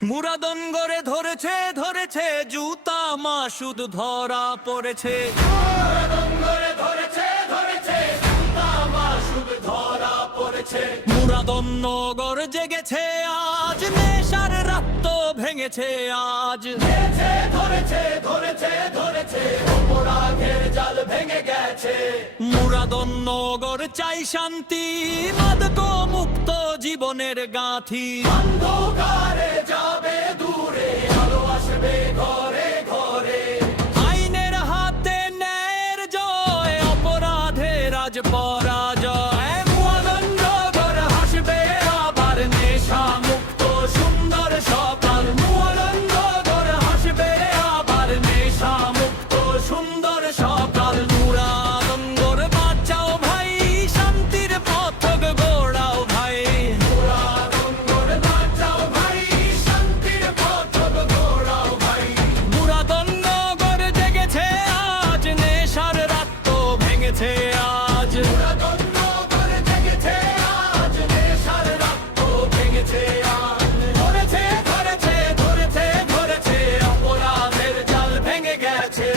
মুরাদনগরে ধরেছে ধরেছে জুতা মাসুদ ধরা পড়েছে। মুরাদনগরে ধরেছে ধরেছে জুতা মাসুদ ধরা পড়েছে। মুরাদনগর জেগেছে আজ, নেশার রাত তো ভেঙেছে আজ। ধরেছে ধরেছে ধরেছে অপরাধের জাল ভেঙে গেছে। মুরাদনগর চাই শান্তি, মাদক মুক্ত জীবনের গাঁথি। অন্ধকারে যাবে দূরে, আলো আসবে ঘরে ঘরে। আইনের হাতে ন্যায়ের জয়, অপরাধের আজ পরাজয়। মুরাদনগর হাসবে আবার, নেশা মুক্ত সুন্দর সকাল। মুরাদনগর হাসবে আবার, নেশা মুক্ত সুন্দর সকাল। মুরাদনগর বাঁচাও ভাই, শান্তির পথ গড়াও ভাই। মুরাদনগর বাঁচাও ভাই, শান্তির পথ গড়াও ভাই। মুরাদনগর জেগেছে আজ, নেশার রাত তো ভেঙেছে আজ। মুরাদনগর জেগেছে আজ, নেশার রাত তো ভেঙেছে আজ। ধরেছে ধরেছে ধরেছে ধরেছে অপরাধের জাল ভেঙে গেছে।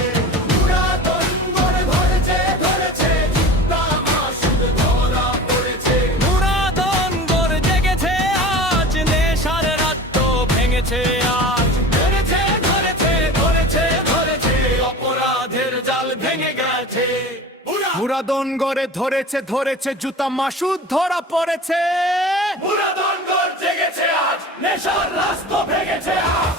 মুরাদনগর ধরেছে ধরেছে জুতা মাসুদ ধরা পড়েছে। মুরাদনগর জেগেছে আজ, নেশার রাত তো ভেঙেছে আজ। ধরেছে ধরেছে ধরেছে ধরেছে অপরাধের জাল ভেঙে গেছে। মুরাদনগরে ধরেছে ধরেছে জুতা মাসুদ ধরা পড়েছে। মুরাদনগর জেগেছে আজ, নেশার রাস্তা ভেঙেছে আজ।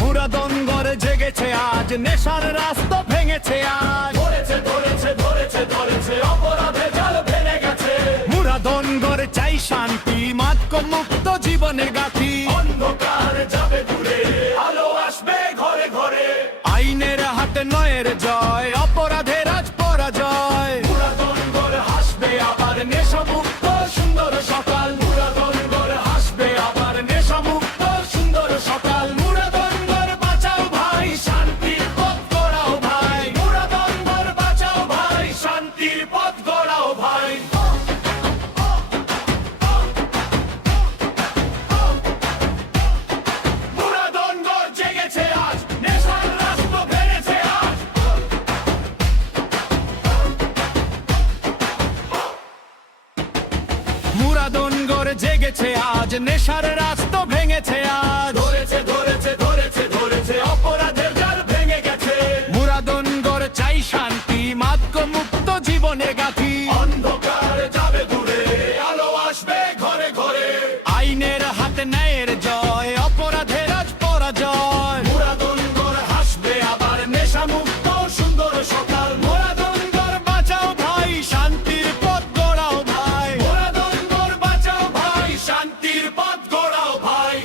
মুরাদনগরে জেগেছে আজ, নেশার রাস্তা ভেঙেছে আজ। ধরেছে ধরেছে ধরেছে ধরেছে অপরাধের জাল ভেঙে গেছে। মুরাদনগরে চাই শান্তি, মাদক মুক্ত জীবনের গাথি। অন্ধকার যাবে দূরে, আলো আসবে ঘরে ঘরে। আইনের হাতে নয়ের জয়, অপরাধের আজ পরাজয়। মুরাদনগর হাসবে আবার, নেশা মুক্ত সুন্দর সকাল। মুরাদনগর হাসবে আবার, নেশা মুক্ত সুন্দর সকাল। মুরাদনগর বাঁচাও ভাই, শান্তির পথ গড়াও ভাই। মুরাদনগর বাঁচাও ভাই, শান্তির পথ গড়াও ভাই। মুরাদনগর জেগেছে আজ, নেশার রাস্তা ভেঙেছে আজ। মুরাদনগরে জেগেছে আজ, নেশার রাস্তা ভেঙেছে আজ। ধরেছে ধরেছে ধরেছে ধরেছে অপরাধের জাল ভেঙে গেছে। মুরাদনগর চাই শান্তি, মাদক মুক্ত জীবনের গাথি। অন্ধকার যাবে দূরে, আলো আসবে ঘরে ঘরে। আইনের হাতে ন্যায়ের জয়, অপরাধের আজ পরাজয়। মুরাদনগর হাসবে আবার, নেশা মুক্ত সুন্দর সকাল। মুরাদনগর বাঁচাও ভাই, শান্তির পথ গড়াও ভাই। মুরাদনগর বাঁচাও ভাই, শান্তির পথ গড়াও ভাই।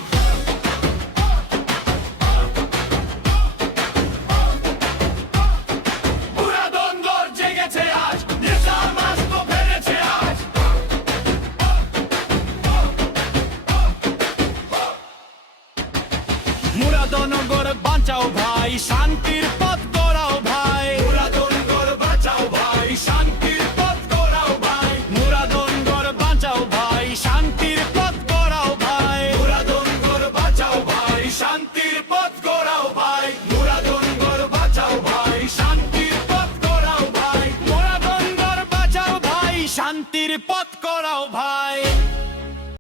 মুরাদনগর জেগেছে আজ, নেশার মাস্ত ভেঙেছে আজ। মুরাদনগর বাঁচাও ভাই, শান্তির পথ গড়াও ভাই। মুরাদনগর বাঁচাও ভাই, শান্তির পথ গড়াও ভাই। মুরাদনগর বাঁচাও ভাই, শান্তির পথ গড়াও ভাই। মুরাদনগর বাঁচাও ভাই, শান্তির পথ গড়াও ভাই। মুরাদনগর বাঁচাও ভাই, শান্তির পথ গড়াও ভাই। মুরাদনগর বাঁচাও ভাই, শান্তির পথ গড়াও ভাই।